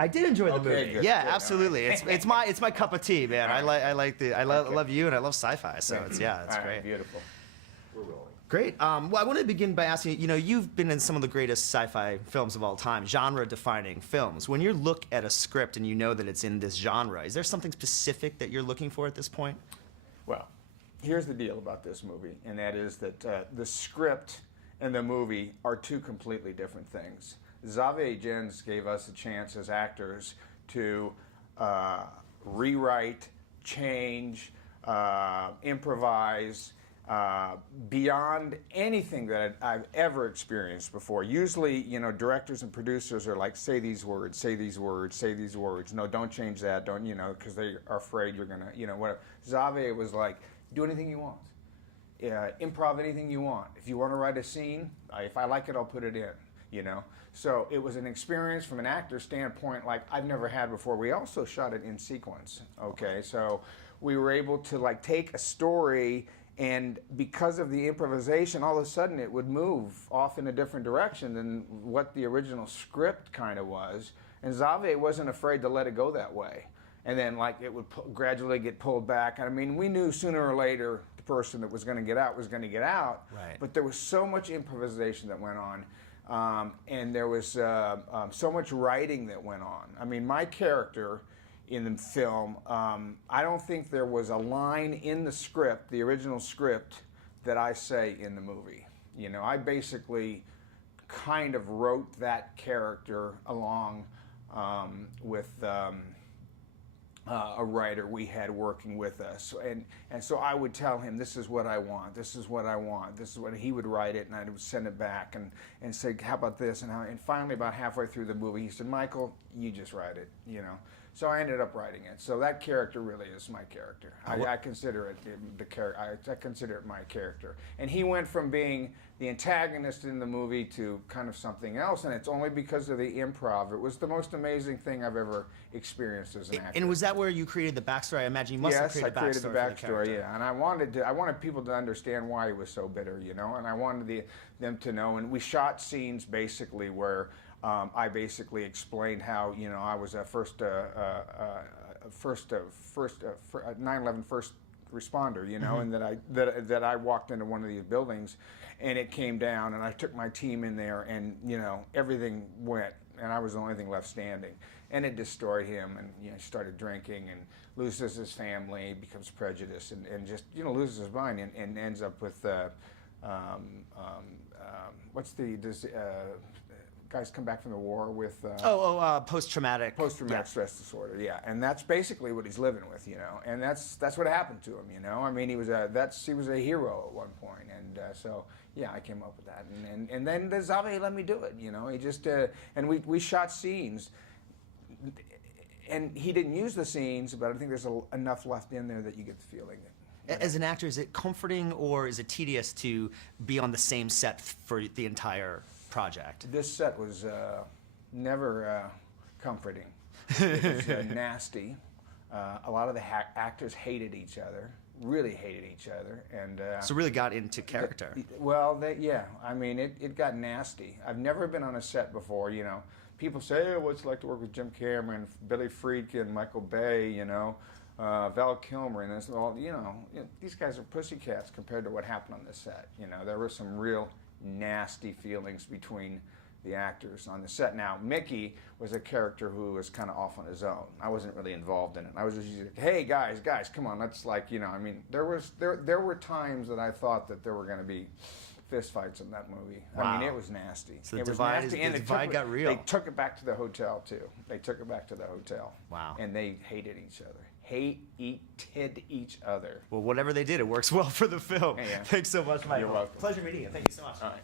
I did enjoy the Okay, movie. good, Yeah, good, all absolutely. It's my cup of tea, man. I love you, and I love sci-fi. So it's All right, great. beautiful. We're rolling. Great. Well, I want to begin by asking you. You've been in some of the greatest sci-fi films of all time, genre-defining films. When you look at a script and you know that it's in this genre, is there something specific that you're looking for at this point? Well, here's the deal about this movie, and that is that the script and the movie are two completely different things. Xavier Gens gave us a chance as actors to rewrite, change, improvise, beyond anything that I've ever experienced before. Usually, directors and producers are like, say these words, say these words, say these words. No, don't change that, don't, because they are afraid you're going to, whatever. Xavier was like, do anything you want. Improv anything you want. If you want to write a scene, if I like it, I'll put it in, So it was an experience from an actor's standpoint like I've never had before. We also shot it in sequence, okay? So we were able to take a story, and because of the improvisation, all of a sudden it would move off in a different direction than what the original script kind of was. And Xavier wasn't afraid to let it go that way. And then it would gradually get pulled back. I mean, we knew sooner or later the person that was going to get out was going to get out. Right. But there was so much improvisation that went on. And there was so much writing that went on. I mean, my character in the film, I don't think there was a line in the script, the original script, that I say in the movie. I basically kind of wrote that character along with a writer we had working with us. And so I would tell him, this is what I want, this is what I want, this is what he would write it, and I would send it back and say, how about this? And finally, about halfway through the movie, he said, Michael, you just write it, So I ended up writing it. So that character really is my character. I consider it I consider it my character. And he went from being the antagonist in the movie to kind of something else, and it's only because of the improv. It was the most amazing thing I've ever experienced as an actor. And was that where you created the backstory? I imagine you must have created the backstory. Yes, I created the backstory, yeah. And I wanted people to understand why he was so bitter, and I wanted them to know. And we shot scenes basically where I basically explained how I was a 9/11 first responder, and that I walked into one of these buildings, and it came down, and I took my team in there, and everything went, and I was the only thing left standing, and it destroyed him, and started drinking and loses his family, becomes prejudiced, and just loses his mind, and ends up with guys come back from the war with post-traumatic stress disorder, yeah, and that's basically what he's living with, and that's what happened to him, I mean, he was a hero at one point, and so yeah, I came up with that, and then Xavier let me do it, he just and we shot scenes, and he didn't use the scenes, but I think there's enough left in there that you get the feeling that. As an actor, is it comforting or is it tedious to be on the same set for the entire project? This set was never comforting. It was nasty. A lot of the actors hated each other, really hated each other, and so really got into character. Well, yeah. I mean, it got nasty. I've never been on a set before. People say, "Hey, what's it like to work with Jim Cameron, Billy Friedkin, Michael Biehn, Val Kilmer," and it's all, these guys are pussycats compared to what happened on this set. There were some real nasty feelings between the actors on the set. Now, Mickey was a character who was kind of off on his own. I wasn't really involved in it. I was just like, hey, guys, come on, let's I mean, there were times that I thought that there were going to be fist fights in that movie. Wow. I mean, it was nasty. So the divide got real. They took it back to the hotel, too. They took it back to the hotel. Wow. And they hated each other. Hated each other. Well, whatever they did, it works well for the film. Yeah. Thanks so much, Michael. You're welcome. Pleasure meeting you. Thank you so much. All right.